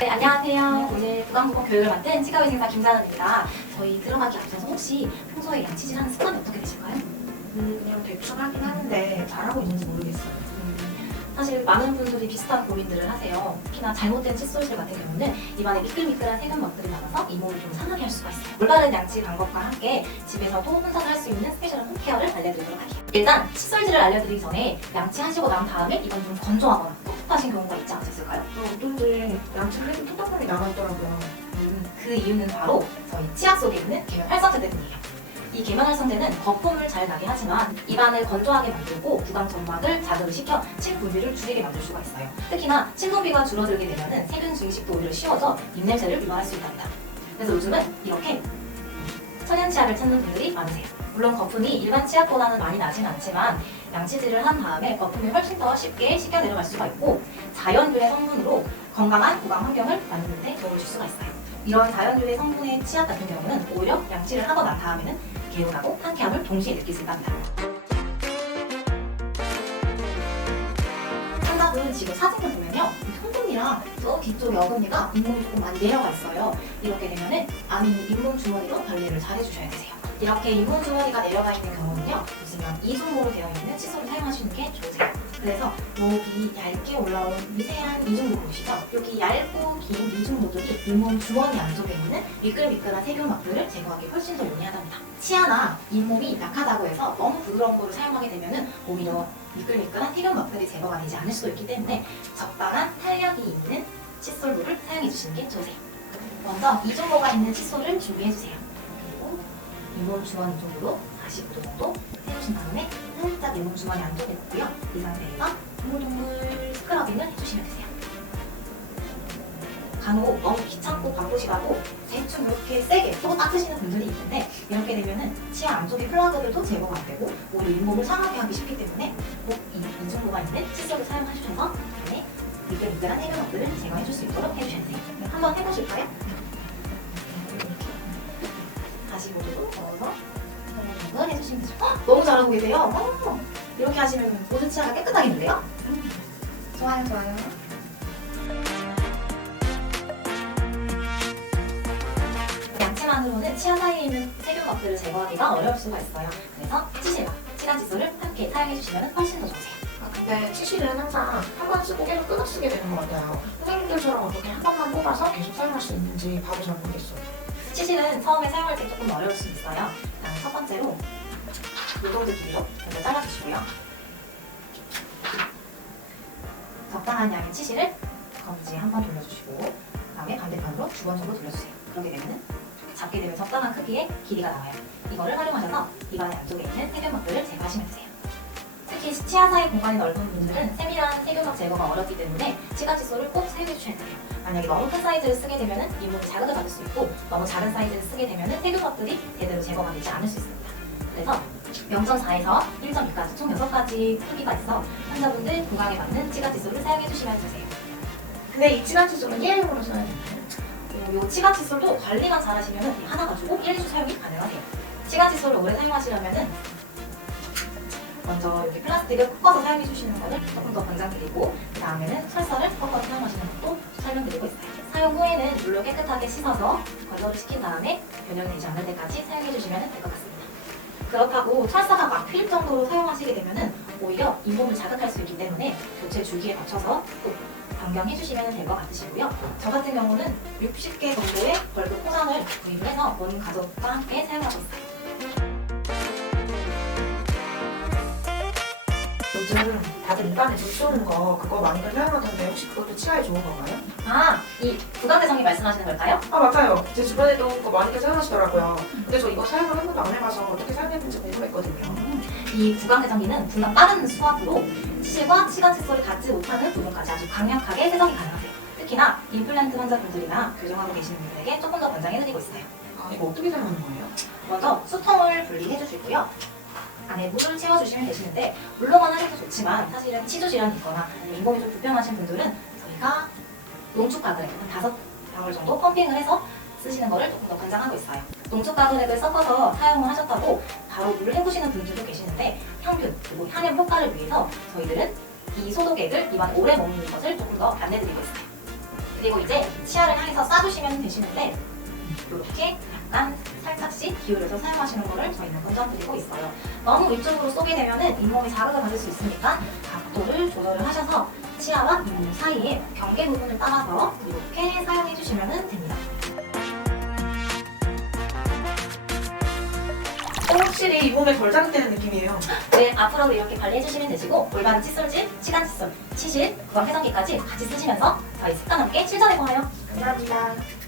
네, 안녕하세요. 오늘 구강보건 교육을 맡은 치과의생사 김자은입니다. 저희 들어가기 앞서서 혹시 평소에 양치질하는 습관이 어떻게 되실까요? 음, 그냥 대충 하긴 하는데 잘하고 있는지 모르겠어요. 음, 사실 많은 분들이 비슷한 고민들을 하세요. 특히나 잘못된 칫솔질 같은 경우는 입안에 미끌미끌한 세균막들이 남아서 이목을 좀 상하게 할 수가 있어요. 올바른 양치 방법과 함께 집에서도 혼자서 할수 있는 스페셜한 홈케어를 알려드리도록 할게요. 일단 칫솔질을 알려드리기 전에 양치하시고 난 다음에 입안이 좀 건조하거나 텁텁하신 경우가 있지 않으실까요? 또 어떤지 양치를 해도 톡톡함이 남아있더라고요. 음, 그 이유는 바로 저희 치아 속에 있는 계면 활성제 때문이에요. 이 계면 활성제는 거품을 잘 나게 하지만 입안을 건조하게 만들고 구강 점막을 자극을 시켜 침 분비를 줄이게 만들 수가 있어요. 특히나 침 분비가 줄어들게 되면 세균 증식도 오히려 쉬워져 입냄새를 유발할 수 있답니다. 그래서 요즘은 이렇게 천연 치약을 찾는 분들이 많으세요. 물론 거품이 일반 치약보다는 많이 나진 않지만 양치질을 한 다음에 거품이 훨씬 더 쉽게 씻겨 내려갈 수가 있고 자연유래 성분으로 건강한 구강 환경을 만드는 데 도움을 줄 수가 있어요. 이런 자연유래 성분의 치약 같은 경우는 오히려 양치를 난 다음에는 개운하고 상쾌함을 동시에 느낄 수 있답니다. 상답은 지금 사진을 보면요. 손등이랑 저 뒤쪽 어금니가 잇몸이 조금 많이 내려가 있어요. 이렇게 되면은 있는 잇몸 주머니로 관리를 잘 해주셔야 되세요. 이렇게 잇몸 주머니가 내려가 있는 경우는요. 보시면 이중모로 되어 있는 칫솔을 사용하시는 게 좋으세요. 그래서 여기 얇게 올라온 미세한 이중모 보이시죠? 여기 얇고 긴 이중모들이 잇몸 주머니 안쪽에 있는 미끌미끌한 세균막들을 제거하기 훨씬 더 용이하답니다. 치아나 잇몸이 약하다고 해서 너무 부드러운 거를 사용하게 되면 오히려 미끌미끌한 세균막들이 제거가 되지 않을 수도 있기 때문에 적당한 탄력이 있는 칫솔물을 사용해 주시는 게 좋으세요. 먼저 이중모가 있는 칫솔을 준비해 주세요. 그리고 잇몸 주머니 쪽으로 45도 정도 세우신 다음에 살짝 잇몸 주머니 안쪽에 놓고요. 이 상태에서 동글동글 스크러빙을 해주시면 되세요. 간혹 너무 귀찮고 바쁘시다고 대충 이렇게 세게 또 닦으시는 분들이 있는데 이렇게 되면은 치아 안쪽의 플라그들도 제거가 안 되고 오히려 잇몸을 상하게 하기 쉽기 때문에 꼭이 이중모가 있는 칫솔을 사용하셔서 안에 미끌미끌한 세균업들을 제거해 줄 수 있도록 해주셔야 돼요. 네, 한번 해보실까요? 다시 모두도 넣어서 한번 해주시면 되죠. 헉, 너무 잘하고 계세요. 어, 이렇게 하시면 모든 치아가 깨끗하겠는데요? 음, 좋아요, 좋아요. 양치만으로는 치아 사이에 있는 세균막들을 제거하기가 어려울 수가 있어요. 그래서 치실과 치간 칫솔을 함께 사용해 주시면 훨씬 더 좋으세요. 아, 근데 치실은 항상 한 번 쓰고 계속 끊어 쓰게 되는 것 같아요. 선생님들처럼 어떻게 한 번만 뽑아서 계속 사용할 수 있는지 바로 잘 모르겠어요. 치실은 처음에 사용할 때 조금 어려울 수 있어요. 첫 번째로 요정도 길이로 먼저 잘라주시고요. 적당한 양의 치실을 검지에 한번 돌려주시고 그다음에 반대편으로 두 번 정도 돌려주세요. 그렇게 되면 잡게 되면 적당한 크기의 길이가 나와요. 이거를 활용하셔서 입안의 안쪽에 있는 세균막들을 제거하시면 되세요. 특히 치아 사이 공간이 넓은 분들은 세밀한 세균막 제거가 어렵기 때문에 치과 칫솔을 꼭 사용해 주셔야 돼요. 만약에 너무 큰 사이즈를 쓰게 되면 잇몸이 자극을 받을 수 있고 너무 작은 사이즈를 쓰게 되면 세균막들이 제대로 제거가 되지 않을 수 있습니다. 그래서 0.4에서 1.2까지 총 6가지 크기가 있어 환자분들 구강에 맞는 치과 칫솔을 사용해 주시면 되세요. 근데 이 치간 칫솔은 일회용으로 써야 되나요? 이 치과 칫솔도 관리만 잘하시면 하나 가지고 1, 2주 사용이 가능하세요. 치과 칫솔을 오래 사용하시려면 먼저 이렇게 플라스틱을 꺾어서 사용해 주시는 것을 조금 더 권장드리고 그 다음에는 철사를 꺾어서 사용하시는 것도 설명드리고 있어요. 사용 후에는 물로 깨끗하게 씻어서 건조를 시킨 다음에 변형이 되지 않을 때까지 사용해 주시면 될 것 같습니다. 그렇다고 철사가 막힐 정도로 사용하시게 되면 오히려 잇몸을 자극할 수 있기 때문에 교체 주기에 맞춰서 꼭 변경해 주시면 될 것 같으시고요. 저 같은 경우는 60개 정도의 벌크 포장을 구입을 해서 온 가족과 함께 사용하고 있어요. 입안에 물 쏘는 거 그거 많이들 사용하던데 혹시 그것도 치아에 좋은 건가요? 아, 이 부강대성이 말씀하시는 걸까요? 아 맞아요. 제 주변에도 그거 많이들 사용하시더라고요. 근데 저 이거 사용을 한 번도 안 해봐서 어떻게 사용했는지 궁금했거든요. 이 부강대성기는 분당 빠른 수압으로 치실과 치간 칫솔이 닿지 못하는 부분까지 아주 강력하게 세정이 가능하세요. 특히나 임플란트 환자분들이나 교정하고 계시는 분들에게 조금 더 권장해드리고 있어요. 아 이거 어떻게 사용하는 거예요? 먼저 수통을 분리해 주시고요. 안에 물을 채워주시면 되시는데 물로만 하셔도 좋지만 사실은 치주 질환이 있거나 인공이 좀 불편하신 분들은 저희가 농축 가글액 한 다섯 방울 정도 펌핑을 해서 쓰시는 거를 조금 더 권장하고 있어요. 농축 가글액을 섞어서 사용을 하셨다고 바로 물을 해보시는 분들도 계시는데 평균 그리고 한염 효과를 위해서 저희들은 이 소독액을 입안에 오래 머무는 것을 조금 더 안내드리고 있어요. 그리고 이제 치아를 향해서 싸주시면 되시는데 이렇게 기울여서 사용하시는 거를 저희는 권장드리고 있어요. 너무 위쪽으로 쏘게 되면은 잇몸에 자극을 받을 수 있으니까 각도를 조절을 하셔서 치아와 잇몸 사이에 경계 부분을 따라서 이렇게 사용해 주시면 됩니다. 어, 확실히 이 몸에 덜 자극되는 느낌이에요. 네, 앞으로도 이렇게 관리해 주시면 되시고 올바른 칫솔질, 시간 칫솔, 치실, 구강 회전기까지 같이 쓰시면서 저희 습관 함께 실천해 보아요. 감사합니다.